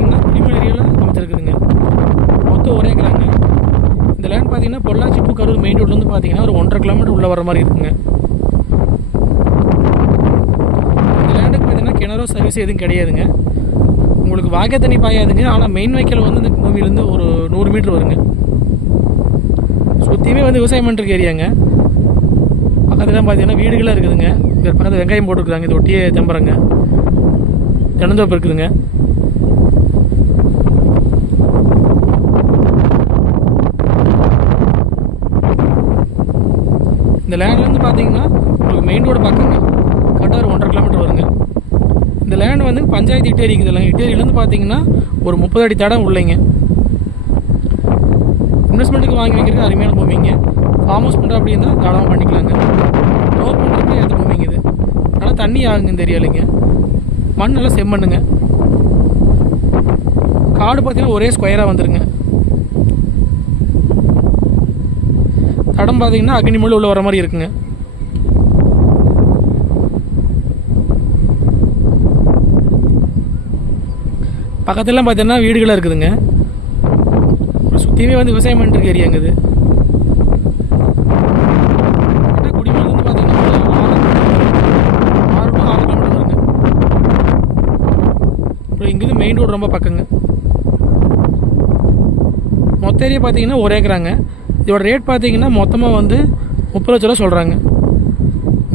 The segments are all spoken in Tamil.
பார்த்திங்கன்னா குடிமலை ஏரியாவில் அமைச்சிருக்குதுங்க மொத்தம் ஒரே கிராங்க இந்த லேண்ட் பார்த்தீங்கன்னா பொள்ளாச்சி டூ கரூர் மெயின் ரோட்லேருந்து பார்த்திங்கன்னா ஒரு ஒன்றரை கிலோமீட்டர் உள்ளே வர மாதிரி இருக்குங்க. இந்த லேண்டுக்கு பார்த்திங்கன்னா கிணறோ சர்வீஸ் எதுவும் கிடையாதுங்க. உங்களுக்கு வாக்கிய தண்ணி பாயாதுங்க. ஆனால் மெயின் வைக்கல் வந்து இந்த பூமியிலேருந்து ஒரு நூறு மீட்ரு வருங்க. சுற்றியுமே வந்து விவசாயம் பண்ணுறக்கு ஏரியாங்க பக்கத்துலாம் பார்த்தீங்கன்னா வீடுகளாக இருக்குதுங்க. இங்கே பக்கத்தில் வெங்காயம் போட்டுருக்குறாங்க. இது ஒட்டியே தம்புறங்க தினந்தோப்பு இருக்குதுங்க. இந்த லேண்ட்லேருந்து பார்த்தீங்கன்னா உங்களுக்கு மெயின் ரோடு பார்க்குங்க கரெக்டாக ஒரு ஒன்றரை கிலோமீட்டர் வருங்க. இந்த லேண்ட் வந்து பஞ்சாயத்து இட்டேரி இருக்குது இல்லைங்க. இட்டேரியிலேருந்து பார்த்தீங்கன்னா ஒரு முப்பது அடி தடம் உள்ளைங்க. இன்வெஸ்ட்மெண்ட்டுக்கு வாங்கி வைக்கிறதுக்கு அருமையான பூமிங்க. ஃபார்ம் ஹவுஸ் பண்ணுற அப்படி இருந்தால் தாராளமாக பண்ணிக்கலாங்க. டோர் பண்ணுறதுக்கு ஏற்ற பூமிங்க இது. நல்லா தண்ணி ஆகுங்க தெரியலைங்க மண் நல்லா செம்மண்ணுங்க. காடு பார்த்தீங்கன்னா ஒரே ஸ்கொயராக வந்துருங்க. தடம் பார்த்தீங்கன்னா அக்னிமூலை உள்ள வர மாதிரி இருக்குங்க. பக்கத்துலாம் பார்த்தீங்கன்னா வீடுகளாக இருக்குதுங்க. சுற்றியுமே வந்து விவசாயம் பண்ணிட்டு ஏரியாங்க இது. இங்கேருந்து மெயின் ரோடு ரொம்ப பக்கங்க. மொத்த ஏரியா பார்த்தீங்கன்னா ஒரு ஏக்கராங்க. இதோட ரேட் பார்த்தீங்கன்னா மொத்தமாக வந்து முப்பது லட்ச ரூபா சொல்கிறாங்க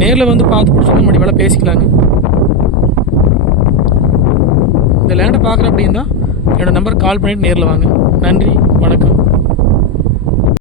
நேரில் வந்து பார்த்து பிடிச்சா நம்ம வேலை பேசிக்கலாங்க. இந்த லேண்டை பார்க்குற அப்படின்னா என்னோடய நம்பர் கால் பண்ணிவிட்டு நேரில் வாங்க. நன்றி வணக்கம்.